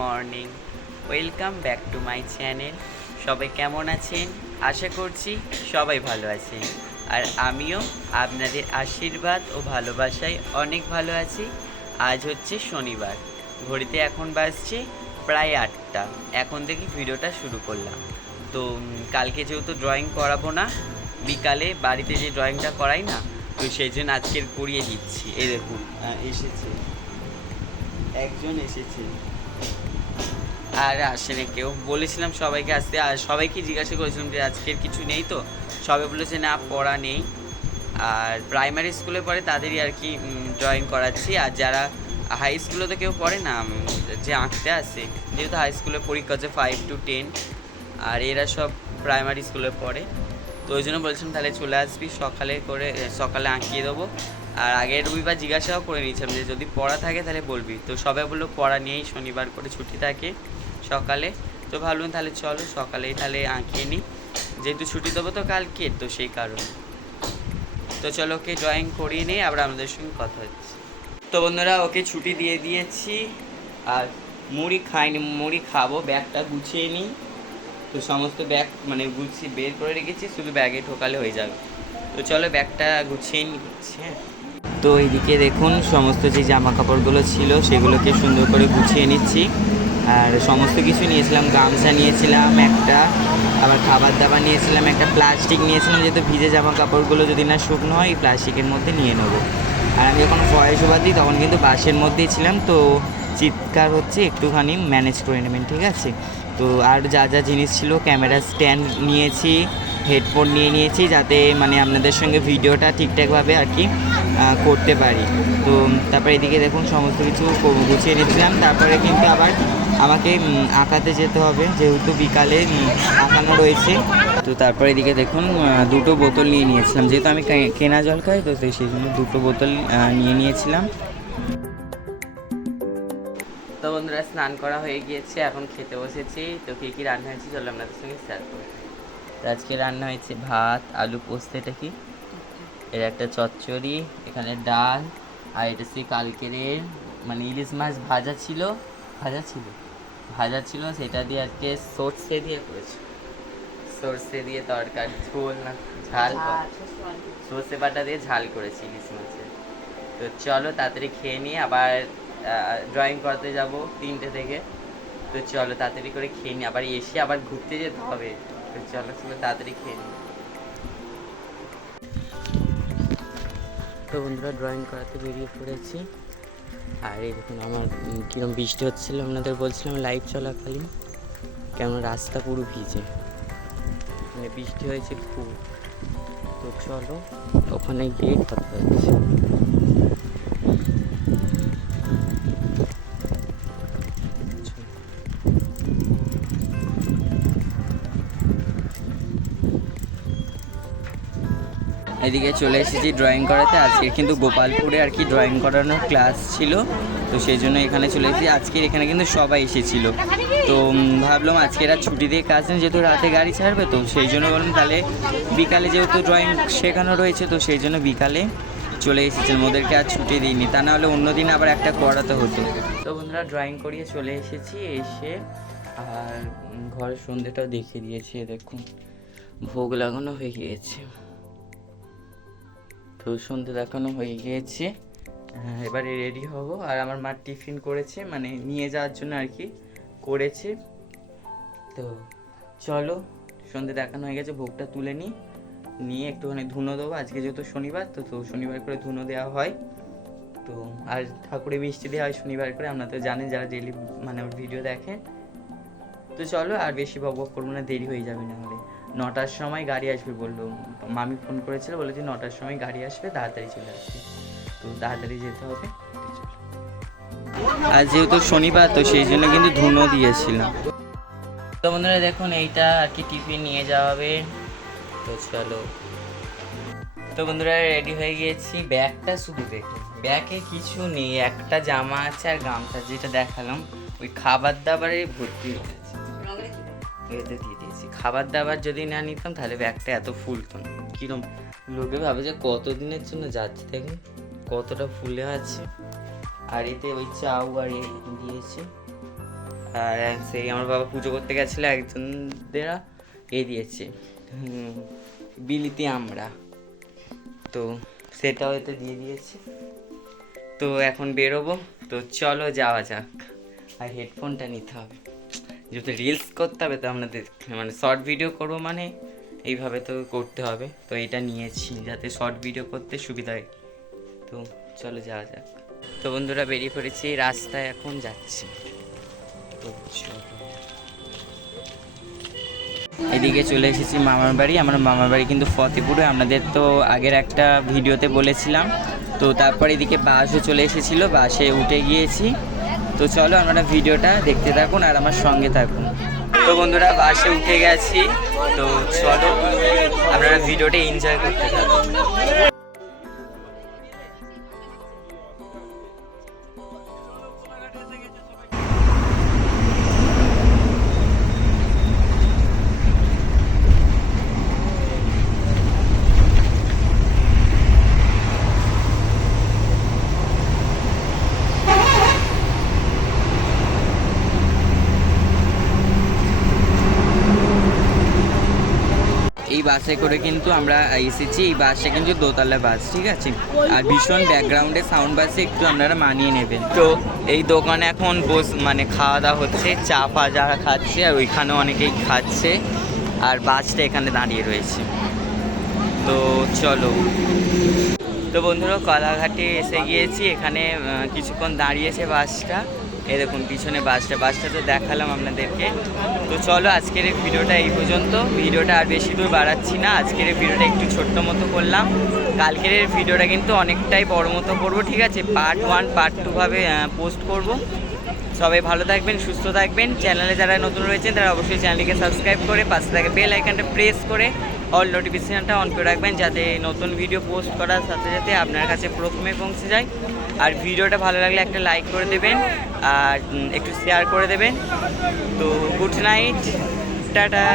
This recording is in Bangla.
Morning. Welcome back to my channel. সবাই কেমন আছেন? আশা করছি সবাই ভালো আছেন। আর আমিও আপনাদের আশীর্বাদ ও ভালোবাসায় অনেক ভালো আছি। আজ হচ্ছে শনিবার। ঘড়িতে এখন বাজছে প্রায় আটটা। এখন থেকে ভিডিওটা শুরু করলাম। তো কালকে যেহেতু ড্রয়িং করাবো না, বিকালে বাড়িতে যে ড্রয়িংটা করাই না, তো সেই জন্য আজকের করিয়ে দিচ্ছি। এই দেখুন এসেছে। একজন এসেছে। আর আসেনি কেউ বলেছিলাম সবাইকে আসতে, আর সবাইকে জিজ্ঞাসা করেছিলাম যে আজকের কিছু নেই তো, সবাই বলেছে না, পড়া নেই। আর প্রাইমারি স্কুলে পড়ে তাদেরই আর কি ড্রয়িং করাচ্ছি, আর যারা হাই স্কুলে তো কেউ পড়ে না যে আঁকতে আসে, যেহেতু হাই স্কুলে পরীক্ষা হচ্ছে ফাইভ টু টেন আর এরা সব প্রাইমারি স্কুলে পড়ে। তো ওই জন্য বলছিলাম তাহলে চলে আসবি, সকালে করে সকালে আঁকিয়ে দেবো। আর আগের রবিবার জিজ্ঞাসাও করে নিয়েছিলাম যে যদি পড়া থাকে তাহলে বলবি। তো সবাই বলল পড়া নিয়েই শনিবার করে ছুটি থাকে। সকালে। তো ভাবলাম তাহলে চলো, সকালেই তাহলে আঁকিয়ে নিই যেহেতু ছুটি দেবো তো কালকে, তো সেই কারণে। তো চলো ওকে ড্রয়িং করিয়ে নিই, আবার আমাদের সঙ্গে কথা হচ্ছে। তো বন্ধুরা, ওকে ছুটি দিয়ে দিয়েছি। আর মুড়ি খাইনি, মুড়ি খাব, ব্যাগটা গুছিয়ে নিই। তো সমস্ত ব্যাগ মানে গুছিয়ে বের করে রেখেছি, শুধু ব্যাগে ঢোকালে হয়ে যাবে। তো চলো ব্যাগটা গুছিয়ে নিচ্ছি হ্যাঁ? তো এইদিকে দেখুন, সমস্ত যে জামা কাপড়গুলো ছিল, সেগুলোকে সুন্দর করে গুছিয়ে নিচ্ছি। আর সমস্ত কিছু নিয়েছিলাম, গামছা নিয়েছিলাম একটা, আবার খাবার দাবার নিয়েছিলাম একটা, প্লাস্টিক নিয়েছিলাম, যেহেতু ভিজে জামা কাপড়গুলো যদি না শুকনো হয় প্লাস্টিকের মধ্যে নিয়ে নেব। আর আমি যখন ভয়েস ওভার দিই, তখন কিন্তু বাসের মধ্যেই ছিলাম, তো চিৎকার হচ্ছে, একটুখানি ম্যানেজ করে নেবেন, ঠিক আছে? তো আর যা যা জিনিস ছিল, ক্যামেরা স্ট্যান্ড নিয়েছি হেডফোন নিয়ে নিয়েছি, যাতে মানে আপনাদের সঙ্গে ভিডিওটা ঠিকঠাকভাবে আর কি করতে পারি। তো তারপরে এদিকে দেখুন সমস্ত কিছু গুছিয়ে নিচ্ছিলাম। তারপরে কিন্তু আবার আমাকে আঁকাতে যেতে হবে, যেহেতু বিকালে আঁকানো রয়েছে। তো তারপরে এদিকে দেখুন দুটো বোতল নিয়ে নিয়েছিলাম। যেহেতু আমি কেনা জল খাই, তো সেই জন্য দুটো বোতল নিয়ে নিয়েছিলাম। তো বন্ধুরা, স্নান করা হয়ে গিয়েছে, এখন খেতে বসেছি। তো কী কী রান্না হয়েছে, চলো আপনাদের সঙ্গে শেয়ার করি। আজকে রান্না হয়েছে ভাত, আলু পোস্ত, এটা কি? এর একটা চচ্চড়ি এখানে ডাল আর এটা সেই কালকের মানে ইলিশ মাছ ভাজা ছিল। ভাজা ছিল? ভাজা ছিল সেটা দিয়ে আজকে সর্ষে দিয়ে করেছি। সর্ষে দিয়ে তরকারি ঝোল না ঝাল করা। সর্ষে বাটা দিয়ে ঝাল করেছি ইলিশ মাছের। তো চলো তাড়াতাড়ি খেয়ে নিয়ে আবার ড্রয়িং করতে যাব তিনটে থেকে। তো চলো তাড়াতাড়ি করে খেয়ে নিই। আবার এসে আবার ঘুরতে যেতে হবে। তো চলো চলো তাড়াতাড়ি খেয়ে নিই। তো বন্ধুরা ড্রয়িং করাতে বেরিয়ে পড়েছি। আর এই দেখুন, আমার কীরকম বৃষ্টি হচ্ছিল, আপনাদের বলছিলাম লাইভ চলাকালীন। কেমন রাস্তা পুরো ভিজে। মানে বৃষ্টি হয়েছে খুব। তো চলো, ওখানে গিয়ে কথা হচ্ছে এদিকে চলে এসেছি ড্রয়িং করাতে। আজকে কিন্তু গোপালপুরে আর কি ড্রয়িং করানোর ক্লাস ছিল। তো সেই জন্য এখানে চলে এসেছি। আজকে এখানে কিন্তু সবাই এসেছিল। তো ভাবলাম আজকে এরা ছুটি দিয়ে কাজ নেই যেহেতু রাতে গাড়ি ছাড়বে, তো সেই জন্য বললাম তাহলে বিকালে যেহেতু ড্রয়িং শেখানো রয়েছে, তো সেই জন্য বিকালে চলে এসেছিলাম ওদেরকে আর ছুটি দিইনি। তা না হলে অন্য দিন আবার একটা করাতে হতো। তো বন্ধুরা ড্রয়িং করিয়ে চলে এসেছি। এসে আর ঘরের সন্ধ্যেটাও দেখিয়ে দিয়েছি। দেখুন, ভোগ লাগানো হয়ে গিয়েছে। তো সন্ধে দেখানো হয়ে গিয়েছে। হ্যাঁ, এবারে রেডি হব। আর আমার মা টিফিন করেছে মানে নিয়ে যাওয়ার জন্য আর কি করেছে। তো চলো সন্ধে দেখানো হয়ে গেছে ভোগটা তুলে নিই। নিয়ে একটুখানি ধুনো দেবো। আজকে যেহেতু শনিবার তো তো শনিবার করে ধুনো দেওয়া হয়। তো আর ঠাকুরে মিষ্টি দেওয়া হয় শনিবার করে। আপনারা তো জানেন যারা ডেলি মানে ভিডিও দেখেন তো চলো আর বেশি বক বক করব না দেরি হয়ে যাবে না হলে নটার সময় গাড়ি আসবে বলল। মামি ফোন করেছিল বলেছে নটার সময় গাড়ি আসবে তাড়াতাড়ি চলে আসবে। তো তাড়াতাড়ি যেতে হবে। আর যেহেতু শনিবার তো সেই জন্য কিন্তু ধুনো দিয়েছিলাম তো বন্ধুরা দেখুন এইটা আর কি টিফিন নিয়ে যাওয়া হবে। তো চলো। তো বন্ধুরা রেডি হয়ে গিয়েছি। ব্যাগটা শুধু দেখুন ব্যাগে কিছু নেই। একটা জামা আছে আর গামছা যেটা দেখালাম। ওই খাবার দাবারে ভর্তি হয়ে গেছে। দিয়ে খাবার দাবার যদি না নিতাম, তাহলে ব্যাগটা এত ফুলতো না। কিরম? লোকে ভাবে যে কতদিনের জন্য যাচ্ছে দেখুন, কতটা ফুলে আছে। আর এতে ওই চাউ আর দিয়েছে। আর সেই আমার বাবা পুজো করতে গেছিল, একজনদেরা এ দিয়েছে। বিলিতি আমরা। তো সেটাও এতে দিয়ে দিয়েছে। তো এখন বেরোবো, তো চলো যাওয়া যাক। আর হেডফোনটা নিতে হবে। যেহেতু রিলস করতে হবে, তো আপনাদের মানে শর্ট ভিডিও করব মানে এইভাবে তো করতে হবে। তো এটা নিয়েছি, যাতে শর্ট ভিডিও করতে সুবিধা হয়। তো চলো যাওয়া যাক। তো বন্ধুরা, বেরিয়ে পড়েছি, রাস্তায় এখন যাচ্ছি। তো এদিকে চলে এসেছি মামার বাড়ি। আমার মামার বাড়ি কিন্তু ফতেপুরে। আমাদের তো আগের একটা ভিডিওতে বলেছিলাম। তো তারপর এদিকে বাসও চলে এসেছিল। বাসে উঠে গিয়েছি। তো চলো আপনারা ভিডিওটা দেখতে থাকুন আর আমার সঙ্গে থাকুন। তো বন্ধুরা, বাসে উঠে গেছি। তো চলো, আপনারা ভিডিওটা এনজয় করতে থাকুন। এই বাসে করে কিন্তু আমরা এসেছি, এই বাসটা কিন্তু দোতলা বাস, ঠিক আছে? আর ভীষণ ব্যাকগ্রাউন্ডে সাউন্ড বাসে একটু আপনারা মানিয়ে নেবেন। তো এই দোকানে এখন বস মানে খাওয়া দাওয়া হচ্ছে, চা ফা যারা খাচ্ছে, আর ওইখানে অনেকেই খাচ্ছে, আর বাসটা এখানে দাঁড়িয়ে রয়েছে। তো চলো। তো বন্ধুরা, কলাঘাটে এসে গিয়েছি, এখানে কিছুক্ষণ দাঁড়িয়েছে বাসটা। এই দেখুন, পিছনে বাসটা বাসটা তো দেখালাম আপনাদেরকে। তো চলো, আজকের এই ভিডিওটা এই পর্যন্ত। ভিডিওটা আর বেশি দূর বাড়াচ্ছি না। আজকের এই ভিডিওটা একটু ছোট্ট মতো করলাম। কালকের এই ভিডিওটা কিন্তু অনেকটাই বড় মতো করব, ঠিক আছে? পার্ট ওয়ান পার্ট টুভাবে পোস্ট করব। সবাই ভালো থাকবেন, সুস্থ থাকবেন। চ্যানেলে যারা নতুন রয়েছেন, তারা অবশ্যই চ্যানেলটিকে সাবস্ক্রাইব করে, পাশে থাকে বেল আইকনটা প্রেস করে অল নোটিফিকেশানটা অন করে রাখবেন যাতে নতুন ভিডিও পোস্ট করার সাথে সাথে আপনার কাছে প্রথমে পৌঁছে যায়। আর ভিডিওটা ভালো লাগলে একটা লাইক করে দেবেন, আর একটু শেয়ার করে দেবেন। তো গুড নাইট টাটা।